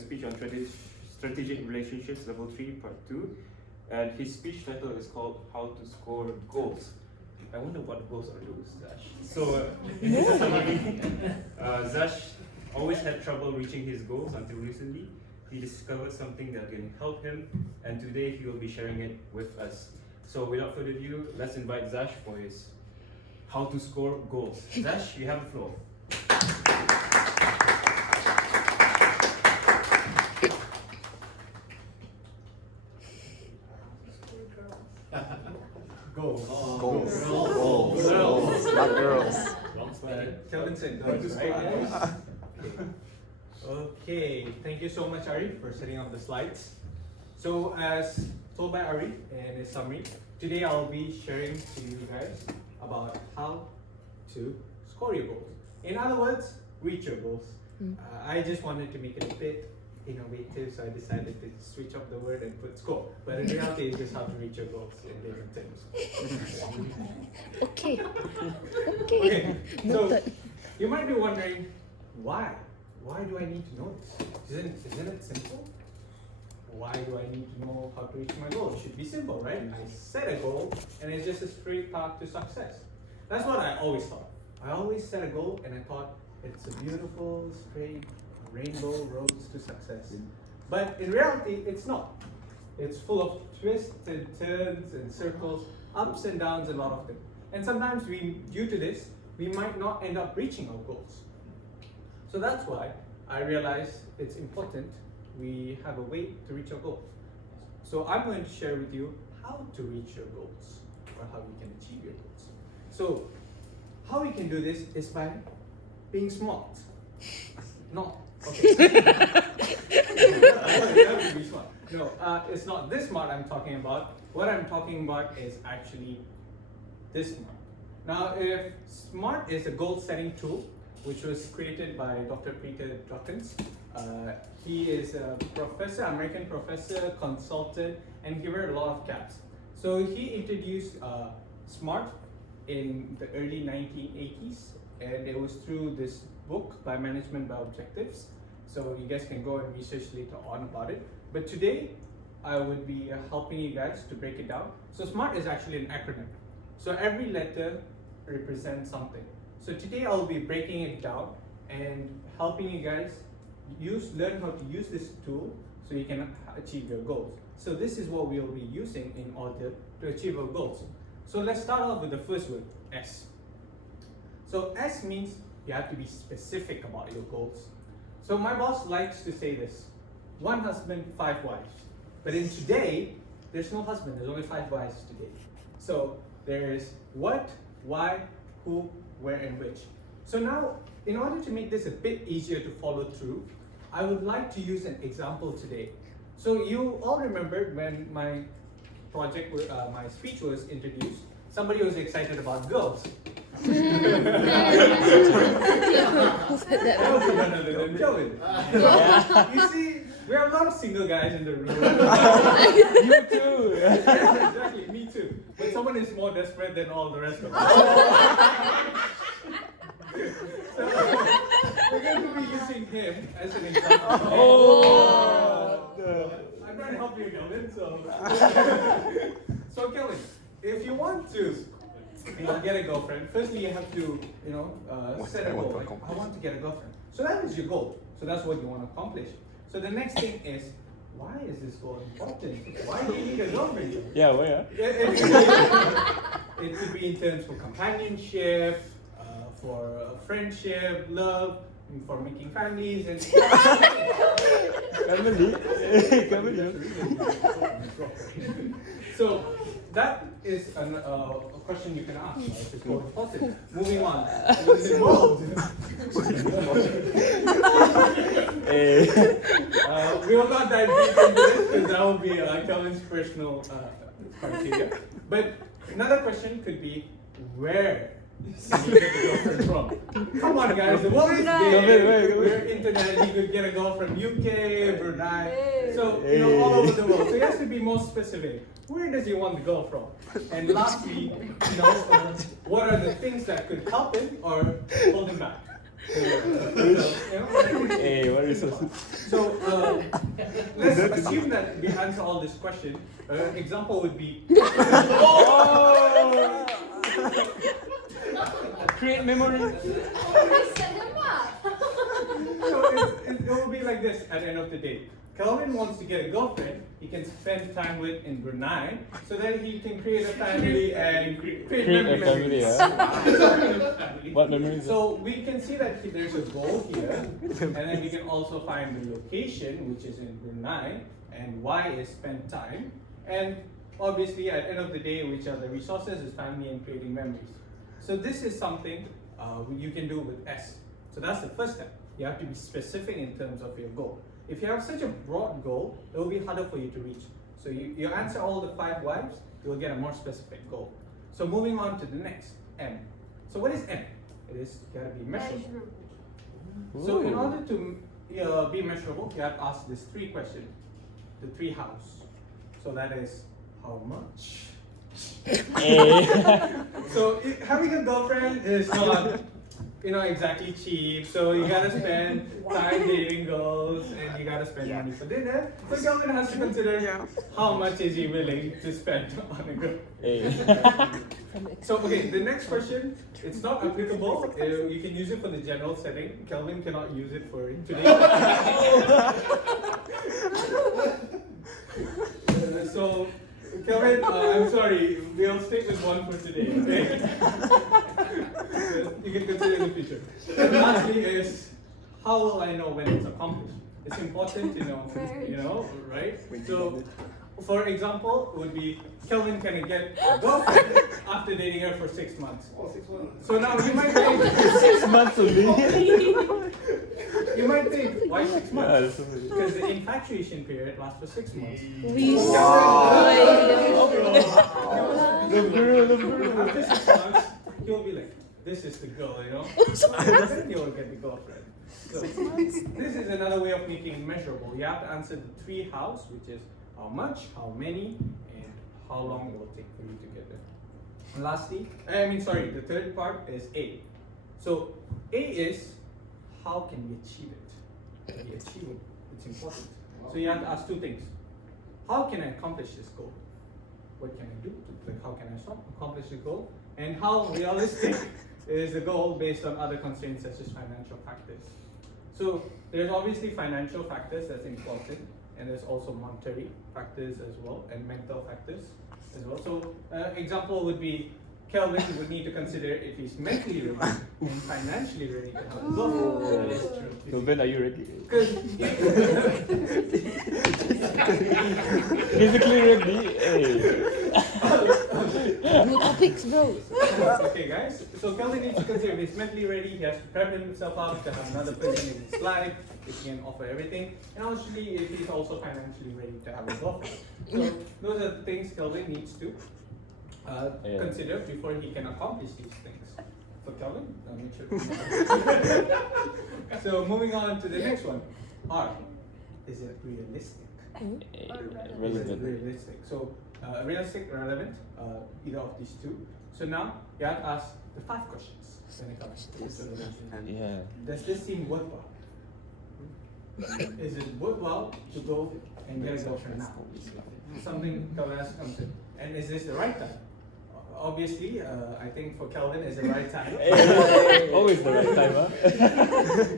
speech on strategic relationships level 3 part 2, and his speech title is called How to Score Goals. I wonder what goals are those, Zash. So, in this summary, Zash always had trouble reaching his goals until recently. He discovered something that can help him, and today he will be sharing it with us. So without further ado, let's invite Zash for his How to Score Goals. Zash, you have the floor. Goals. Goals. Not girls. Kelvin said goals, right? Okay, thank you so much, Ari, for setting up the slides. So, as told by Ari in his summary, today I'll be sharing to you guys about how to score your goals. In other words, reach your goals. I just wanted to make it a bit innovative, so I decided to switch up the word and put score. But in reality, it's just how to reach your goals in different terms. Okay. Okay, so you might be wondering, why? Why do I need to know this? Isn't it simple? Why do I need to know how to reach my goal? It should be simple, right? I set a goal and it's just a straight path to success. That's what I always thought. I always set a goal and I thought it's a beautiful, straight, rainbow roads to success. But in reality, it's not. It's full of twists and turns and circles, ups and downs, a lot of them. And sometimes due to this, we might not end up reaching our goals. So that's why I realized it's important we have a way to reach our goals. So I'm going to share with you how to reach your goals or how you can achieve your goals. So how we can do this is by being smart. Not, okay. You have to be smart. No, it's not this smart I'm talking about. What I'm talking about is actually this smart. Now, if SMART is a goal setting tool, which was created by Dr. Peter Druckens. He is a professor, American professor, consultant, and he wears a lot of caps. So he introduced SMART in the early 1980s, and it was through this book by Management by Objectives. So you guys can go and research later on about it. But today, I would be helping you guys to break it down. So SMART is actually an acronym. So every letter represents something. So today I'll be breaking it down and helping you guys learn how to use this tool so you can achieve your goals. So this is what we'll be using in order to achieve our goals. So let's start off with the first word, S. So S means you have to be specific about your goals. So my boss likes to say this: 1 husband, 5 wives. But in today, there's no husband, there's only 5 wives today. So there is what, why, who, where, and which. So now, in order to make this a bit easier to follow through, I would like to use an example today. So you all remembered when my project, my speech was introduced, somebody was excited about girls. Who said that? That was none other than Kelvin. You see, we have a lot of single guys in the room. You too. Yes, exactly, me too. But someone is more desperate than all the rest of us. So, we're going to be using him as an example. I'm trying to help you, Kelvin. So Kelvin, if you want to get a girlfriend, firstly you have to set a goal. Like, I want to get a girlfriend. So that is your goal. So that's what you want to accomplish. So the next thing is, why is this goal important? Why do you need a girlfriend? Yeah, where? It could be in terms for companionship, for friendship, love, for making families, and so that is a question you can ask. Right? It's more important. Moving on. We will not dive deep into this because that will be Kelvin's personal criteria. But another question could be, where you get the girlfriend from? Come on, guys, the world is big. We're internet. You could get a girl from UK, Brunei, so all over the world. So he has to be more specific. Where does he want the girl from? And lastly, what are the things that could help him or hold him back? Hey, what is So let's assume that we answer all this question. Example would be. Oh! Create memories. So it will be like this at the end of the day. Kelvin wants to get a girlfriend he can spend time with in Brunei so that he can create a family and create Create a memories. family, yeah. What memories? So we can see that there's a goal here, and then we can also find the location, which is in Brunei, and Y is spend time. And obviously, at the end of the day, which are the resources is family and creating memories. So this is something you can do with S. So that's the first step. You have to be specific in terms of your goal. If you have such a broad goal, it will be harder for you to reach. So you answer all the 5 whys, you will get a more specific goal. So moving on to the next, M. So what is M? It is gotta be measurable. So in order to be measurable, you have to ask these 3 questions. The 3 hows. So that is how much? So having a girlfriend is not exactly cheap. So you gotta spend time dating girls and you gotta spend money for dinner. So Kelvin has to consider how much is he willing to spend on a girl. So okay, the next question, it's not applicable. You can use it for the general setting. Kelvin cannot use it for today. So Kelvin, I'm sorry, we'll stick with one for today, okay? You can consider in the future. And lastly is, how will I know when it's accomplished? It's important to know, right? So, for example, would be Kelvin can get a girlfriend after dating her for 6 months. So now you might think 6 months only. you might think, why 6 months? Yeah, that's amazing. Because the infatuation period lasts for 6 months. Love girl. After 6 months, he'll be like, this is the girl, And then he'll get the girlfriend. So this is another way of making it measurable. You have to answer the 3 hows, which is how much, how many, and how long it will take for you to get there. And lastly, the third part is A. So A is, how can we achieve it? To be achievable, it's important. So you have to ask 2 things. How can I accomplish this goal? What can I do? How can I accomplish the goal? And how realistic is the goal based on other constraints such as financial factors? So there's obviously financial factors that's important, and there's also monetary factors as well, and mental factors as well. So example would be Kelvin would need to consider if he's mentally ready and financially ready to have a girlfriend. Kelvin, are you ready? Because Physically ready? Hey. New topics, bro. okay, guys. So Kelvin needs to consider if he's mentally ready. He has to prep himself up to have another person in his life. If he can offer everything, and actually, if he's also financially ready to have a girlfriend. So those are the things Kelvin needs to consider before he can accomplish these things. So Kelvin, make sure. So moving on to the next one. R. Is it realistic? Is it realistic? So realistic, relevant, either of these 2. So now you have to ask the 5 questions when it comes to this relationship. Yeah. Does this seem worthwhile? Is it worthwhile to go and get a girlfriend now? Something Kelvin has to consider. And is this the right time? Obviously, I think for Kelvin is the right time. Always the right time, huh?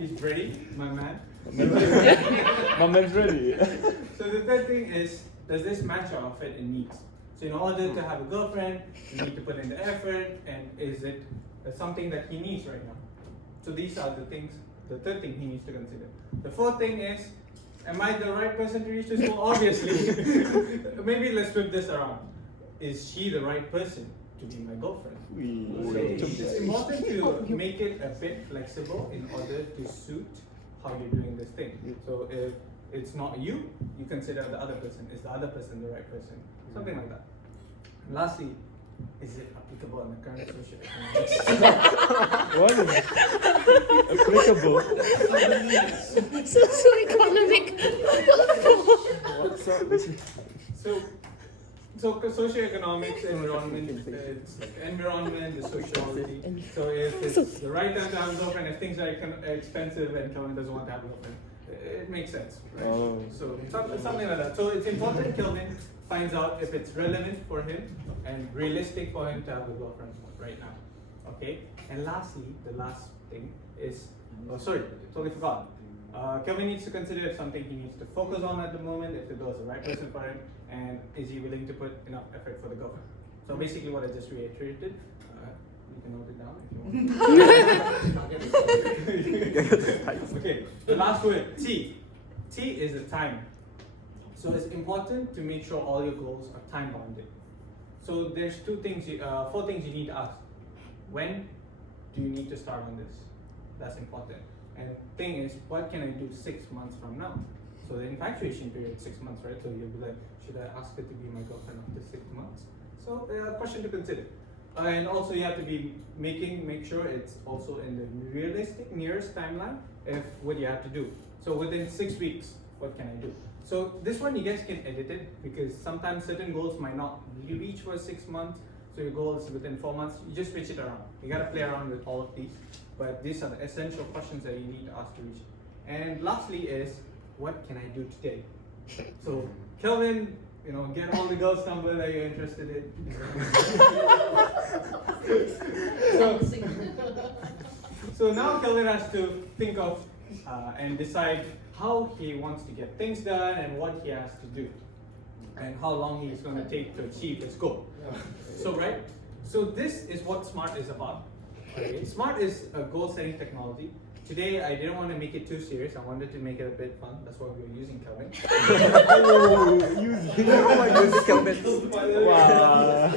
He's ready, my man. My man's ready. So the third thing is, does this match our fit and needs? So in order to have a girlfriend, you need to put in the effort, and is it something that he needs right now? So these are the things, the third thing he needs to consider. The fourth thing is, am I the right person to reach this goal? Obviously. Maybe let's flip this around. Is she the right person to be my girlfriend? So it's important to make it a bit flexible in order to suit how you're doing this thing. So if it's not you, you consider the other person. Is the other person the right person? Something like that. And lastly, is it applicable in the current socio-economic? What is applicable? Socio-economic. What's up with you? So socio-economics, environment, environment, the sociality. So if it's the right time to have a girlfriend, if things are expensive and Kelvin doesn't want to have a girlfriend, it makes sense, right? Oh. So something like that. So it's important Kelvin finds out if it's relevant for him and realistic for him to have a girlfriend right now. Okay? And lastly, the last thing is, oh sorry, totally forgot. Kelvin needs to consider if something he needs to focus on at the moment, if the girl is the right person for him, and is he willing to put enough effort for the girlfriend. So basically what I just reiterated, you can note it down if you want. Okay, the last word, T. T is the time. So it's important to make sure all your goals are time bounded. So there's four things you need to ask. When do you need to start on this? That's important. And thing is, what can I do 6 months from now? So the infatuation period, 6 months, right? So you'll be like, should I ask her to be my girlfriend after 6 months? So question to consider. And also you have to be make sure it's also in the realistic nearest timeline of what you have to do. So within 6 weeks, what can I do? So this one you guys can edit it because sometimes certain goals might not really reach for 6 months. So your goal is within 4 months, you just switch it around. You gotta play around with all of these. But these are the essential questions that you need to ask to reach. And lastly is, what can I do today? So Kelvin, get all the girls' number that you're interested in. So now Kelvin has to think of and decide how he wants to get things done and what he has to do and how long he's going to take to achieve his goal. So this is what SMART is about. Okay. SMART is a goal-setting technology. Today I didn't want to make it too serious. I wanted to make it a bit fun. That's why we're using Kelvin. Kelvin. Wow.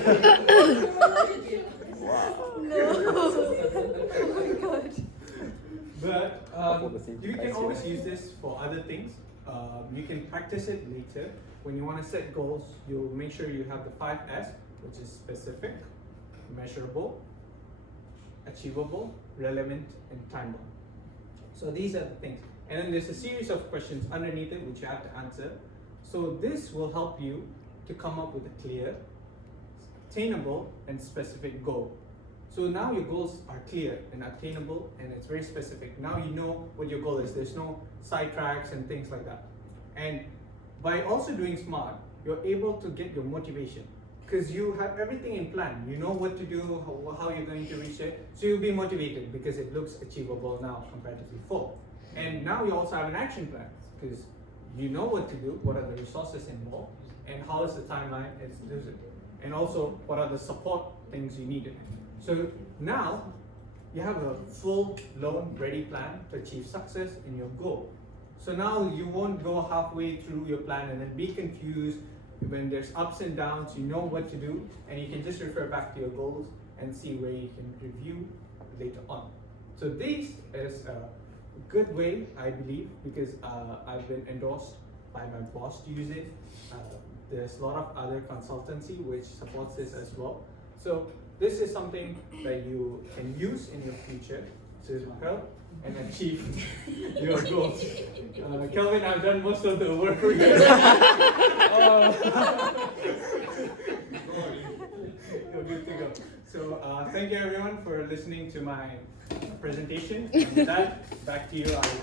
But you can always use this for other things. You can practice it later. When you want to set goals, you'll make sure you have the 5S, which is specific, measurable, achievable, relevant, and time-bound. So these are the things. And then there's a series of questions underneath it which you have to answer. So this will help you to come up with a clear, attainable, and specific goal. So now your goals are clear and attainable and it's very specific. Now you know what your goal is. There's no sidetracks and things like that. And by also doing SMART, you're able to get your motivation because you have everything in plan. You know what to do, how you're going to reach it. So you'll be motivated because it looks achievable now compared to before. And now you also have an action plan because you know what to do, what are the resources involved, and how is the timeline, and also what are the support things you need. So now you have a full-blown ready plan to achieve success in your goal. So now you won't go halfway through your plan and then be confused when there's ups and downs. You know what to do and you can just refer back to your goals and see where you can review later on. So this is a good way, I believe, because I've been endorsed by my boss to use it. There's a lot of other consultancy which supports this as well. So this is something that you can use in your future to help and achieve your goals. Kelvin, I've done most of the work for you. You're good to go. So thank you everyone for listening to my presentation. And with that, back to you, Ali.